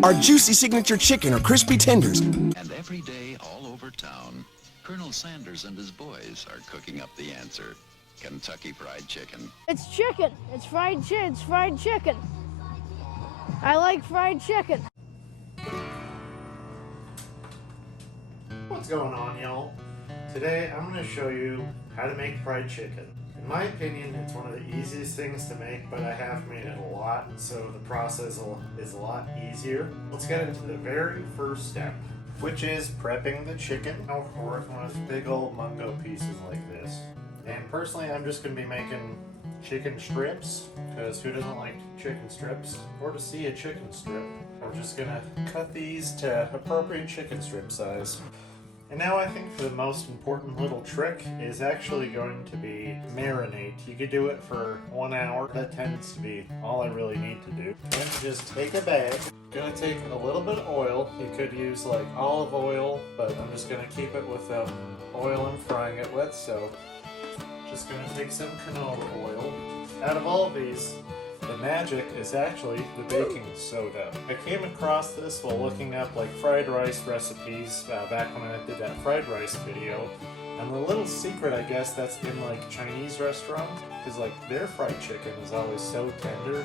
Our juicy signature chicken or crispy tenders. And every day all over town, Colonel Sanders and his boys are cooking up the answer. Kentucky Fried Chicken. It's chicken. It's fried chicken. It's fried chicken. I like fried chicken. What's going on, y'all? Today I'm going to show you how to make fried chicken. In my opinion, it's one of the easiest things to make, but I have made it a lot, so the process is a lot easier. Let's get into the very first step, which is prepping the chicken. Now we're working with big old mungo pieces like this. And personally, I'm just going to be making chicken strips, because who doesn't like chicken strips? Or to see a chicken strip. I'm just going to cut these to appropriate chicken strip size. And now I think the most important little trick is actually going to be marinate. You could do it for 1 hour. That tends to be all I really need to do. Then just take a bag. Gonna take a little bit of oil. You could use like olive oil, but I'm just gonna keep it with oil I'm frying it with. So just gonna take some canola oil. Out of all of these, the magic is actually the baking soda. I came across this while looking up like fried rice recipes back when I did that fried rice video. And the little secret, I guess, that's in like Chinese restaurants, is like their fried chicken is always so tender,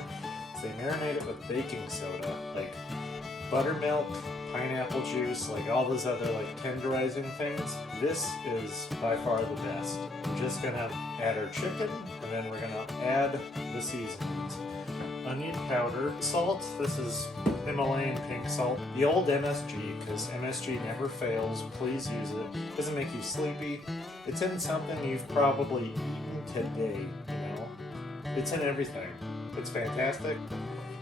they marinate it with baking soda, like buttermilk, pineapple juice, like all those other like tenderizing things. This is by far the best. We're just gonna add our chicken, and then we're gonna add the seasonings. Onion powder, salt, this is Himalayan pink salt. The old MSG, because MSG never fails, please use it. Doesn't make you sleepy. It's in something you've probably eaten today, you know? It's in everything. It's fantastic.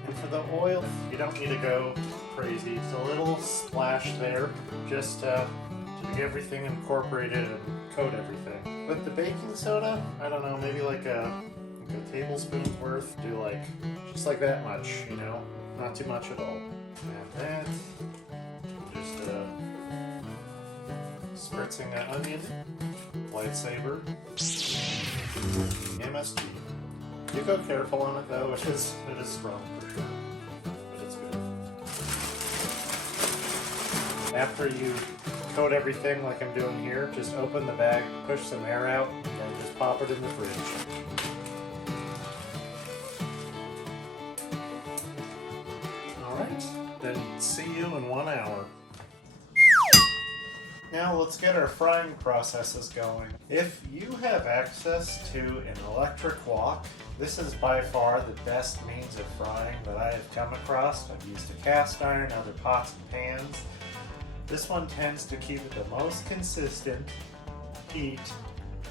And for the oil, you don't need to go crazy. It's a little splash there, just to get everything incorporated and coat everything. With the baking soda, I don't know, maybe like a tablespoon's worth. Do like, just like that much, you know? Not too much at all. And then, just spritzing an onion, lightsaber, MSG. You go careful on it though, it is strong for sure, but it's good. After you coat everything like I'm doing here, just open the bag, push some air out, and then just pop it in the fridge. Alright, then see you in 1 hour. Now let's get our frying processes going. If you have access to an electric wok, this is by far the best means of frying that I have come across. I've used a cast iron, other pots and pans. This one tends to keep it the most consistent heat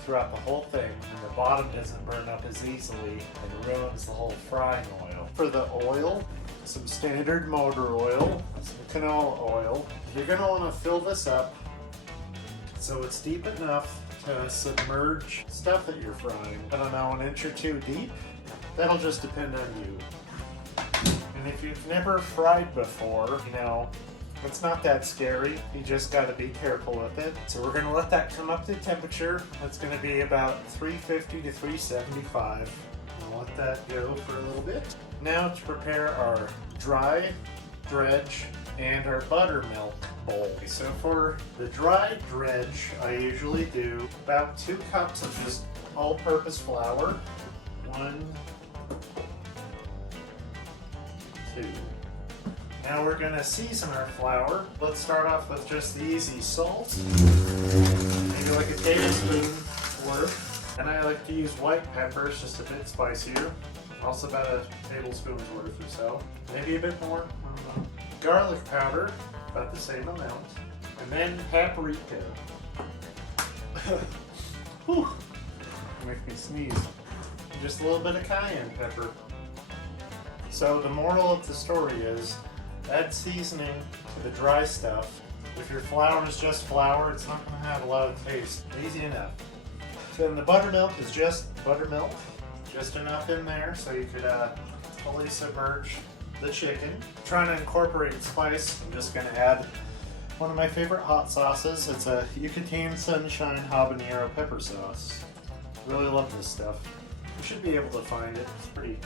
throughout the whole thing, and the bottom doesn't burn up as easily and ruins the whole frying oil. For the oil, some standard motor oil, some canola oil. You're going to want to fill this up so it's deep enough to submerge stuff that you're frying. I don't know, 1 inch or 2 deep? That'll just depend on you. And if you've never fried before, you know, it's not that scary. You just got to be careful with it. So we're going to let that come up to temperature. That's going to be about 350 to 375. I'll let that go for a little bit. Now to prepare our dry dredge and our buttermilk bowl. So for the dry dredge, I usually do about 2 cups of just all-purpose flour. 1, 2. Now we're going to season our flour. Let's start off with just the easy salt. Maybe like a tablespoon worth. And I like to use white peppers, just a bit spicier. Also about a tablespoon's worth or so. Maybe a bit more, I don't know. Garlic powder, about the same amount. And then paprika. Whew, makes me sneeze. And just a little bit of cayenne pepper. So the moral of the story is, add seasoning to the dry stuff. If your flour is just flour, it's not going to have a lot of taste. Easy enough. Then the buttermilk is just buttermilk. Just enough in there so you could fully submerge the chicken. Trying to incorporate spice, I'm just going to add one of my favorite hot sauces. It's a Yucatan Sunrise Habanero pepper sauce. Really love this stuff. You should be able to find it. It's pretty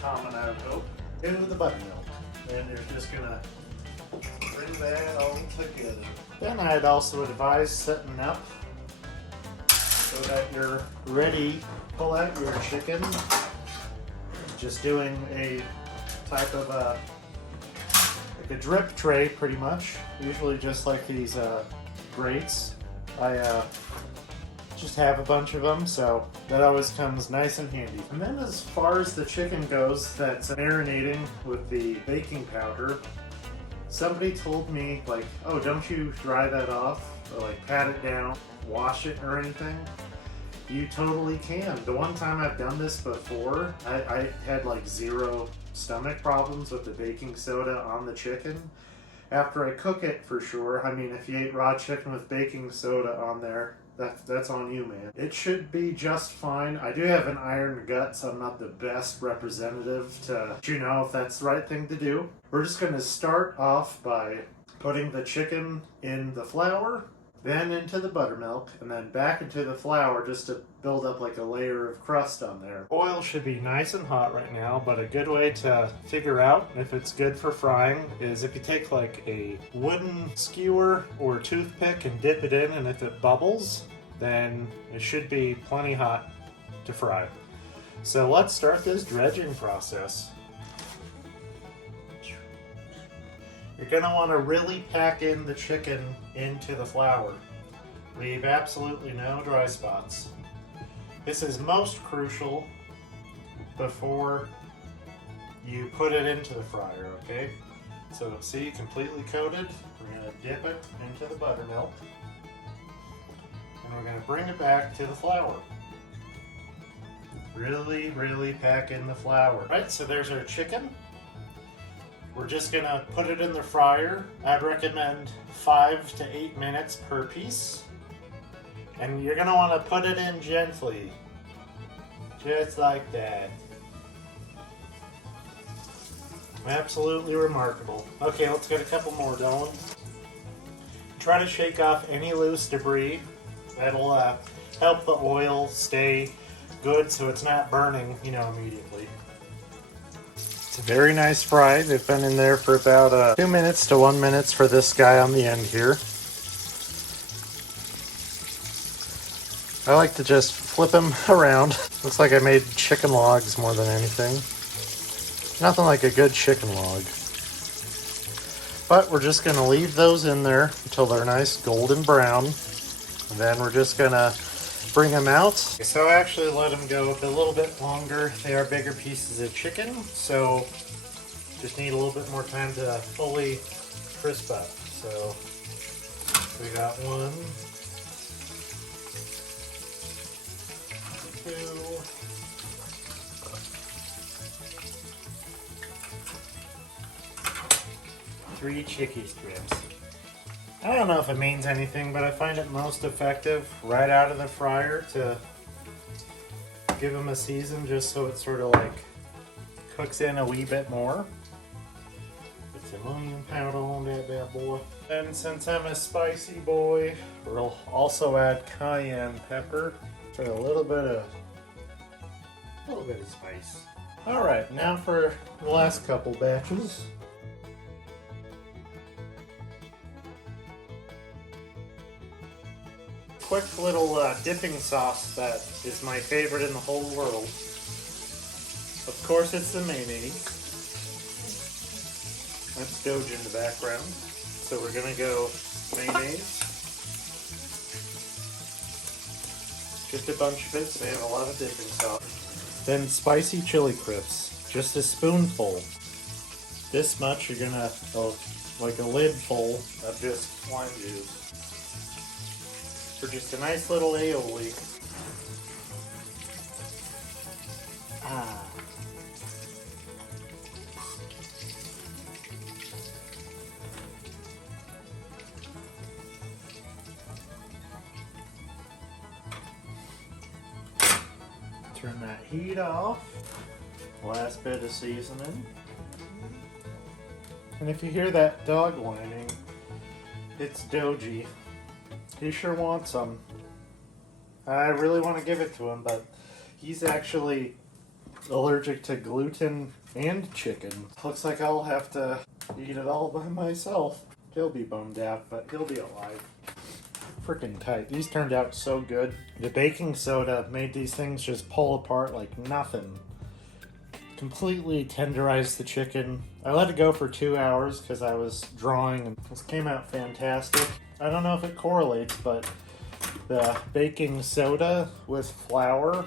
common, I would hope. Into the buttermilk. and you're just gonna bring that all together. Then I'd also advise setting up so that you're ready. Pull out your chicken. Just doing a type of like a drip tray, pretty much. Usually just like these grates. I just have a bunch of them, so that always comes nice and handy. And then as far as the chicken goes that's marinating with the baking powder, somebody told me, like, oh, don't you dry that off or like pat it down, wash it or anything? You totally can. The one time I've done this before, I had like zero stomach problems with the baking soda on the chicken. After I cook it, for sure. I mean, if you ate raw chicken with baking soda on there, that's on you, man. It should be just fine. I do have an iron gut, so I'm not the best representative to let you know if that's the right thing to do. We're just going to start off by putting the chicken in the flour, then into the buttermilk, and then back into the flour just to build up like a layer of crust on there. Oil should be nice and hot right now, but a good way to figure out if it's good for frying is if you take like a wooden skewer or toothpick and dip it in, and if it bubbles, then it should be plenty hot to fry. So let's start this dredging process. You're going to want to really pack in the chicken into the flour. Leave absolutely no dry spots. This is most crucial before you put it into the fryer, okay? So see, completely coated. We're going to dip it into the buttermilk. And we're going to bring it back to the flour. Really, really pack in the flour. Right, so there's our chicken. We're just gonna put it in the fryer. I'd recommend 5 to 8 minutes per piece. And you're gonna wanna put it in gently. Just like that. Absolutely remarkable. Okay, let's get a couple more going. Try to shake off any loose debris. That'll help the oil stay good so it's not burning, immediately. It's a very nice fry. They've been in there for about 2 minutes to 1 minute for this guy on the end here. I like to just flip him around. Looks like I made chicken logs more than anything. Nothing like a good chicken log. But we're just going to leave those in there until they're nice golden brown. And then we're just going to bring them out. So I actually let them go a little bit longer. They are bigger pieces of chicken, so just need a little bit more time to fully crisp up. So we got 1, 2, 3 chicky strips. I don't know if it means anything, but I find it most effective right out of the fryer to give them a season, just so it sort of like cooks in a wee bit more. Put some onion powder on that bad boy. And since I'm a spicy boy, we'll also add cayenne pepper for a little bit of spice. All right, now for the last couple batches. Quick little dipping sauce that is my favorite in the whole world. Of course, it's the mayonnaise. That's Dredge in the background. So we're gonna go mayonnaise. Just a bunch of it, so we have a lot of dipping sauce. Then spicy chili crisps, just a spoonful. This much, you're gonna, like a lid full of just lime juice. For just a nice little aioli. Turn that heat off. Last bit of seasoning. And if you hear that dog whining, it's Doji. He sure wants some. I really want to give it to him, but he's actually allergic to gluten and chicken. Looks like I'll have to eat it all by myself. He'll be bummed out, but he'll be alive. Freaking tight. These turned out so good. The baking soda made these things just pull apart like nothing. Completely tenderized the chicken. I let it go for 2 hours because I was drawing, and this came out fantastic. I don't know if it correlates, but the baking soda with flour,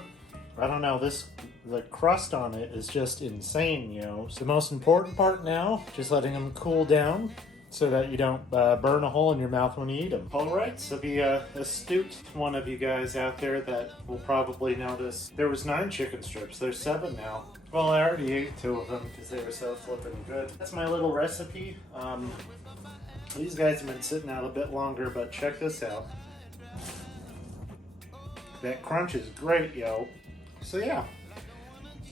I don't know, the crust on it is just insane, you know. So the most important part now, just letting them cool down so that you don't burn a hole in your mouth when you eat them. Alright, so the astute one of you guys out there that will probably notice there was 9 chicken strips. There's 7 now. Well, I already ate 2 of them because they were so flippin' good. That's my little recipe. These guys have been sitting out a bit longer, but check this out. That crunch is great, yo. So yeah,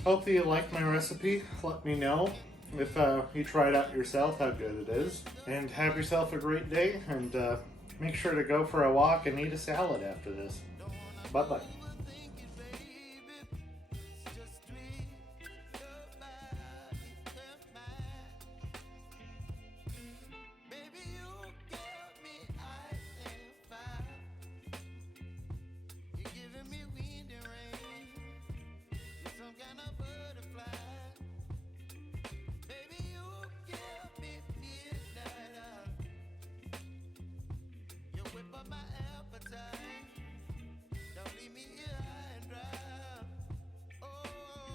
hope you like my recipe. Let me know if you try it out yourself, how good it is. And have yourself a great day, and make sure to go for a walk and eat a salad after this. Bye-bye.